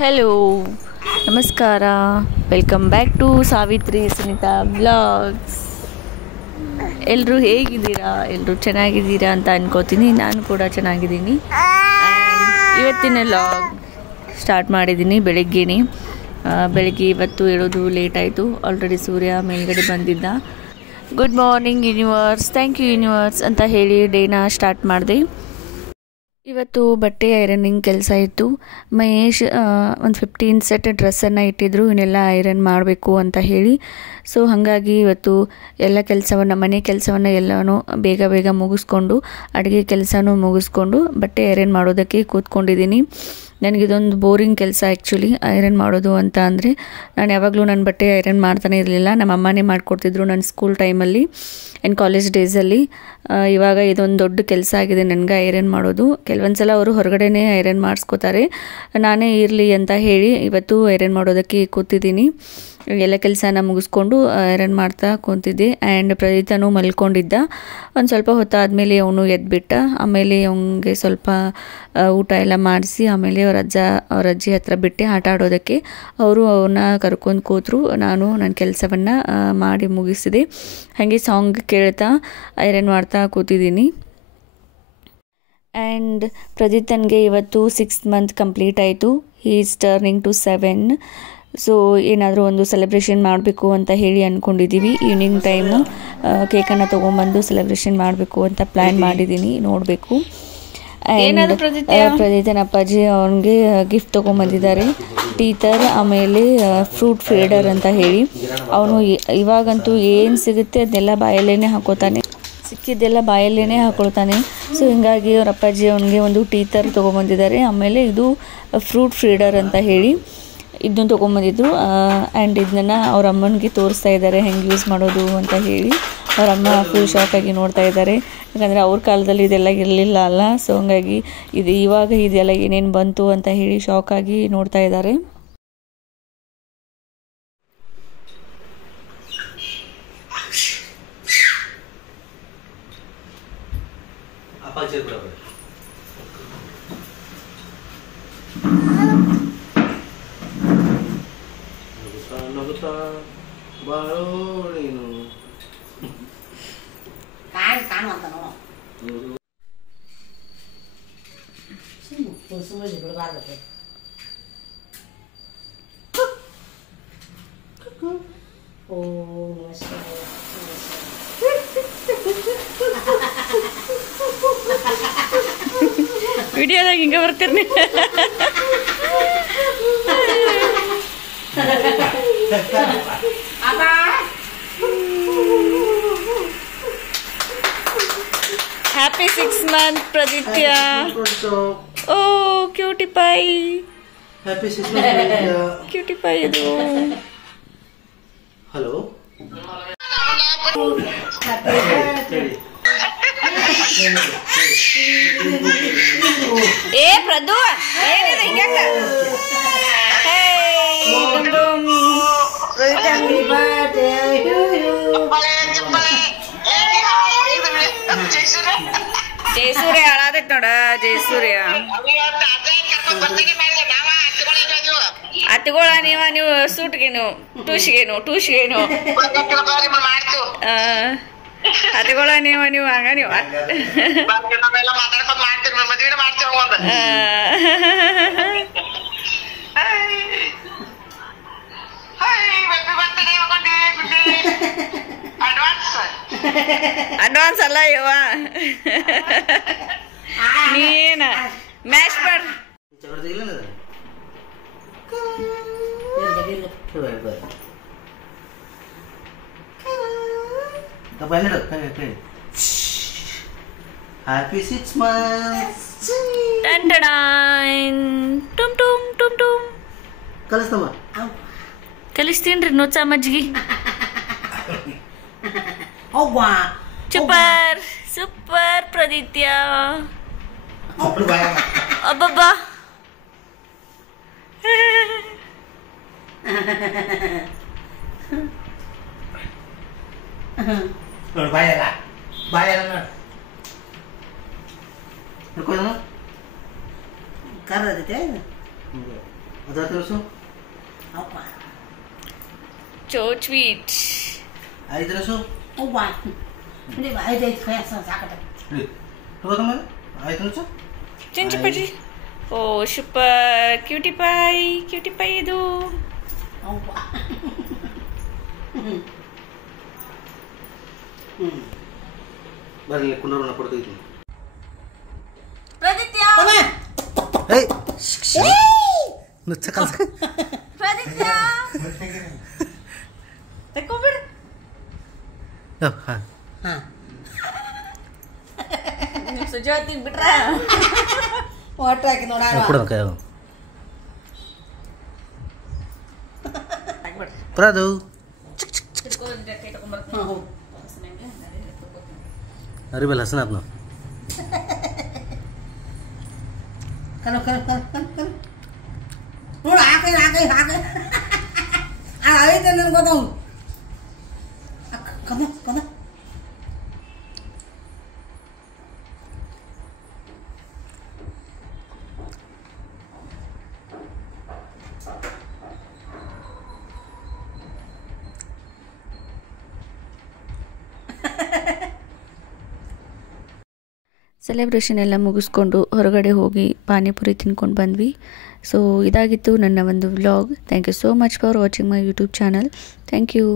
Hello, ನಮಸ್ಕಾರ. Welcome back to Savitri Sunita blogs. ಎಲ್ಲರೂ ಹೇಗಿದ್ದೀರಾ? ಎಲ್ಲರೂ ಚೆನ್ನಾಗಿದ್ದೀರಾ ಅಂತ ಅನ್ಕೋತೀನಿ. ನಾನು ಕೂಡ ಚೆನ್ನಾಗಿದ್ದೀನಿ. ಇವತ್ತಿನ ವ್ಲಾಗ್ ಸ್ಟಾರ್ಟ್ ಮಾಡಿದ್ದೀನಿ ಬೆಳಗ್ಗೆ ಇವತ್ತು ಹೇಳೋದು ಲೇಟ್ ಆಯಿತು. ಆಲ್ರೆಡಿ ಸೂರ್ಯ ಮೇಲ್ಗಡೆ ಬಂದಿದ್ದ. Good morning universe, thank you universe ಅಂತ ಹೇಳಿ ಡೇನ ಸ್ಟಾರ್ಟ್ ಮಾಡಿದೆ. ಇವತ್ತು ಬಟ್ಟೆ ಐರನ್ನಿಂಗ್ ಕೆಲಸ ಇತ್ತು. ಮಹೇಶ್ ಒಂದು 15 ಸೆಟ್ ಡ್ರೆಸ್ಸನ್ನು ಇಟ್ಟಿದ್ರು, ಇವನ್ನೆಲ್ಲ ಐರನ್ ಮಾಡಬೇಕು ಅಂತ ಹೇಳಿ. ಸೊ ಹಾಗಾಗಿ ಇವತ್ತು ಎಲ್ಲ ಕೆಲಸವನ್ನು, ಮನೆ ಕೆಲಸವನ್ನು ಎಲ್ಲನೂ ಬೇಗ ಮುಗಿಸ್ಕೊಂಡು, ಅಡುಗೆ ಕೆಲಸನೂ ಮುಗಿಸ್ಕೊಂಡು ಬಟ್ಟೆ ಐರನ್ ಮಾಡೋದಕ್ಕೆ ಕೂತ್ಕೊಂಡಿದ್ದೀನಿ. ನನಗಿದೊಂದು ಬೋರಿಂಗ್ ಕೆಲಸ ಆ್ಯಕ್ಚುಲಿ, ಐರನ್ ಮಾಡೋದು ಅಂತ ಅಂದರೆ. ನಾನು ಯಾವಾಗಲೂ ನನ್ನ ಬಟ್ಟೆ ಐರನ್ ಮಾಡ್ತಾನೆ ಇರಲಿಲ್ಲ. ನಮ್ಮ ಅಮ್ಮನೇ ಮಾಡಿಕೊಡ್ತಿದ್ರು ನನ್ನ ಸ್ಕೂಲ್ ಟೈಮಲ್ಲಿ ಆ್ಯಂಡ್ ಕಾಲೇಜ್ ಡೇಸಲ್ಲಿ. ಇವಾಗ ಇದೊಂದು ದೊಡ್ಡ ಕೆಲಸ ಆಗಿದೆ ನನಗೆ ಐರನ್ ಮಾಡೋದು. ಕೆಲವೊಂದು ಸಲ ಅವರು ಹೊರಗಡೆನೇ ಐರನ್ ಮಾಡಿಸ್ಕೋತಾರೆ, ನಾನೇ ಇರಲಿ ಅಂತ ಹೇಳಿ ಇವತ್ತು ಐರನ್ ಮಾಡೋದಕ್ಕೆ ಕೂತಿದ್ದೀನಿ. ಎಲ್ಲ ಕೆಲಸನ ಮುಗಿಸ್ಕೊಂಡು ಐರನ್ ಮಾಡ್ತಾ ಕೂತಿದ್ದೆ. ಆ್ಯಂಡ್ ಪ್ರದೀತನೂ ಮಲ್ಕೊಂಡಿದ್ದ. ಒಂದು ಸ್ವಲ್ಪ ಹೊತ್ತಾದಮೇಲೆ ಅವನು ಎದ್ಬಿಟ್ಟ. ಆಮೇಲೆ ಅವನಿಗೆ ಸ್ವಲ್ಪ ಊಟ ಎಲ್ಲ ಮಾಡಿಸಿ ಆಮೇಲೆ ಅವ್ರ ಅಜ್ಜಿ ಹತ್ರ ಬಿಟ್ಟೆ ಆಟ ಆಡೋದಕ್ಕೆ. ಅವರು ಅವನ್ನ ಕರ್ಕೊಂಡು ಕೂತರು. ನಾನು ನನ್ನ ಕೆಲಸವನ್ನು ಮಾಡಿ ಮುಗಿಸಿದೆ. ಹಾಗೆ ಸಾಂಗ್ ಕೇಳ್ತಾ ಐರನ್ ಮಾಡ್ತಾ ಕೂತಿದ್ದೀನಿ. ಆ್ಯಂಡ್ ಪ್ರದೀತನಿಗೆ ಇವತ್ತು 6th ಮಂತ್ ಕಂಪ್ಲೀಟ್ ಆಯಿತು. He is turning to 7. So ಏನಾದರೂ ಒಂದು ಸೆಲೆಬ್ರೇಷನ್ ಮಾಡಬೇಕು ಅಂತ ಹೇಳಿ ಅಂದ್ಕೊಂಡಿದ್ದೀವಿ. ಈವ್ನಿಂಗ್ ಟೈಮು ಕೇಕನ್ನು ತೊಗೊಂಬಂದು ಸೆಲೆಬ್ರೇಷನ್ ಮಾಡಬೇಕು ಅಂತ ಪ್ಲ್ಯಾನ್ ಮಾಡಿದ್ದೀನಿ, ನೋಡಬೇಕು. ಆ್ಯಂಡ್ ಪ್ರದೀತನ ಅಪ್ಪಾಜಿ ಅವನಿಗೆ ಗಿಫ್ಟ್ ತೊಗೊಂಬಂದಿದ್ದಾರೆ, ಟೀತರ್, ಆಮೇಲೆ ಫ್ರೂಟ್ ಫೀಡರ್ ಅಂತ ಹೇಳಿ. ಅವನು ಇವಾಗಂತೂ ಏನು ಸಿಗುತ್ತೆ ಅದನ್ನೆಲ್ಲ ಬಾಯಲ್ಲೇ ಹಾಕೋತಾನೆ, ಸಿಕ್ಕಿದ್ದೆಲ್ಲ ಬಾಯಲ್ಲೇ ಹಾಕೊಳ್ತಾನೆ. ಸೊ ಹೀಗಾಗಿ ಅವ್ರ ಅಪ್ಪಾಜಿ ಅವನಿಗೆ ಒಂದು ಟೀತರ್ ತೊಗೊಂಬಂದಿದ್ದಾರೆ. ಆಮೇಲೆ ಇದು ಫ್ರೂಟ್ ಫೀಡರ್ ಅಂತ ಹೇಳಿ ಇದನ್ನು ತೊಗೊಂಬಂದಿದ್ರು. ಆ್ಯಂಡ್ ಇದನ್ನ ಅವ್ರ ಅಮ್ಮನಿಗೆ ತೋರಿಸ್ತಾ ಇದ್ದಾರೆ ಹೆಂಗೆ ಯೂಸ್ ಮಾಡೋದು ಅಂತ ಹೇಳಿ. ಅವರಮ್ಮ ಫುಲ್ ಶಾಕಾಗಿ ನೋಡ್ತಾ ಇದ್ದಾರೆ, ಯಾಕಂದರೆ ಅವ್ರ ಕಾಲದಲ್ಲಿ ಇದೆಲ್ಲ ಇರಲಿಲ್ಲ ಅಲ್ಲ. ಸೊ ಹಂಗಾಗಿ ಇವಾಗ ಇದೆಲ್ಲ ಏನೇನು ಬಂತು ಅಂತ ಹೇಳಿ ಶಾಕಾಗಿ ನೋಡ್ತಾ ಇದ್ದಾರೆ. ವಿಡಿಯೋದಾಗ ಹಿಂಗೆ ಬರ್ತೀರಿ. Happy 6th month Praditya. Oh cutie pie, happy 6th month cutie pie ಇದು. ಹಲೋ ಏ ಪ್ರದು, ಏನಿದೆ ಹಿಂಗ್ಯಾಕ? ಜಯಸೂರ್ಯ ಹಾಳಾದೈತ್ ನೋಡ. ಜಯಸೂರ್ಯ ಅತ್ತಿಗೋಳ ನೀವು ಸೂಟ್ಗೇನು ಟೂಶ್ಗೇನು ಅತ್ತಿಗೋಳ ನೀವು ಹಂಗ ನೀವು ಅಡ್ವಾನ್ಸ್ ಅಲ್ಲ ಇವ, ನೀನ ಮ್ಯಾಶ್ ಮಾಡ. Happy 6 months. ಟುಮ್ ಟುಮ್ ಟುಮ್ ಟುಮ್ ಕಲಿಸ್ತಮ್ಮ, ಕಲಿಸ್ತೀನ್ರಿ ನೋಚ ಮಜ್ಗಿ. ಸೂಪರ್ ಪ್ರದಿತ್ಯ. ಅಬ್ಬಬ್ಬಾ ನೋಡಿ ಬಾಯಲ್ಲ ಬಾಯಲ್ಲ ನೋಡಿ ಖಾರ ಅದೈತೆ ಅದು ತೋರಿಸು ಅಪ್ಪ ಚೋ ಸ್ವೀಟ್ 5 ರಸು ಅವ್ವ ನೀವು 5 ಸಾಕತ್ತೆ ತಗೋದಮ್ಮ 5 ರಸು ಚಿಂಚಪಜಿ ಓ ಸೂಪರ್ ಕ್ಯೂಟಿ ಪೈ ಇದು ಅವ್ವ ಬರಲಿ ಕುಂಡರನ್ನ ಕೊಡ್ತೀವಿ ಪ್ರದಿತ್ಯ ಏಯ್ ನುಚ್ಚ ಕಲ್ಸ ಪ್ರದಿತ್ಯ ತಕೊಂಬಿಡು ಹಾಂ ಹಾಂ ಸುಜಾತಿ ಬಿಟ್ರ ಒಟ್ಟು ಹಾಕಿ ನೋಡ ಕೊಡೋಣ ಕೈ ಪ್ರದು ಅರಿಬಲ್ ಹಸನಾತ್ ನಾವು ಕಲ ನೋಡು ಹಾಕೈ ಐತೆ ನನಗೆ ಗೊತ್ತಾವು ಕದ ಸೆಲೆಬ್ರೇಷನ್ ಎಲ್ಲ ಮುಗಿಸ್ಕೊಂಡು ಹೊರಗಡೆ ಹೋಗಿ ಪಾನಿಪುರಿ ತಿನ್ಕೊಂಡು ಬಂದ್ವಿ. ಸೊ ಇದಾಗಿತ್ತು ನನ್ನ ಒಂದು vlog. Thank you so much for watching my YouTube channel. Thank you.